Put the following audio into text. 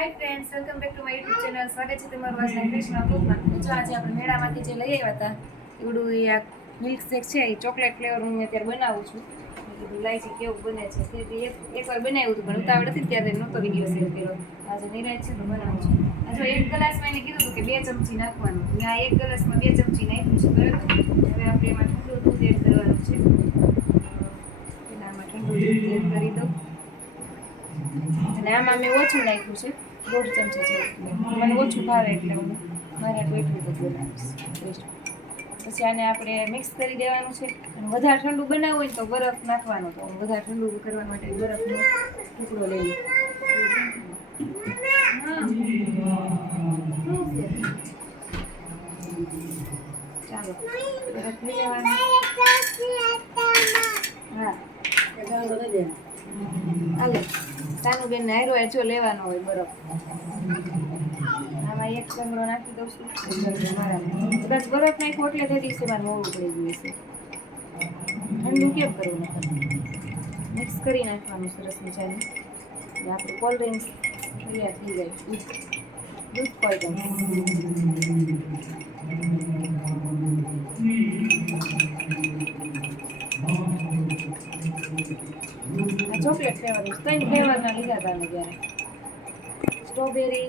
Hi friends, welcome back to my YouTube channel. સ્વાગત છે તમારું આજના ક્રિષ્ના બ્લોગમાં. જો આજે આપણે મેળામાંથી જે લઈ આવ્યા હતા એવડું આ મિલ્ક શેક છે એ ચોકલેટ ફ્લેવર હું અત્યારે બનાવું છું. કીધું લાઈ છે કેવું બને છે. તેથી એકવાર બનાવ્યું હતું પણ ઉતાવળ હતી ત્યારે નહોતો વિડીયો શેર કર્યો. આજે નિરાશ છે તો બનાવું છું. આ જો એક ગ્લાસમાં એને કીધું હતું કે 2 ચમચી નાખવાનું. મેં આ એક ગ્લાસમાં 2 ચમચી નાખ્યું છે બરાબર. હવે આપણે એમાં ઠંડુ દૂધ એડ કરવાનું છે. એનામાં ઠંડુ દૂધ એડ કરી દઉં અને આમાં મેં ઓછું નાખ્યું છે 1.5 ચમચી જેવું. મને ઓછું ભાવે એટલે હું મારે એટલું જ બનાવીશ. પછી આને આપણે મિક્સ કરી દેવાનું છે. અને વધારે ઠંડુ બનાવવું હોય તો બરફ નાખવાનો. તો હું વધારે ઠંડુ કરવા માટે બરફનો ટુકડો લઈ લઉં. ચાલો બરફ લઈ લેવાનું. હા હાલો સાનુબેન ને હારો જો લેવાનો હોય બરફ. આમાં એક ચમડો નાખી દઉં છું. કદાચ બરફ નાખ્યો એટલે તે દિવસે મારે મોડું પડી ગયું છે. ઠંડુ કેમ કરવું મિક્સ કરી નાખવાનું સરસ મજાનું. એટલે આપણું કોલ્ડ ડ્રિંક્સ તૈયાર થઈ જાય. દૂધ કોલ્ડ ચોકલેટ ફ્લેવર 3 ફ્લેવરના લીધા હતા મેં ત્યારે. સ્ટ્રોબેરી,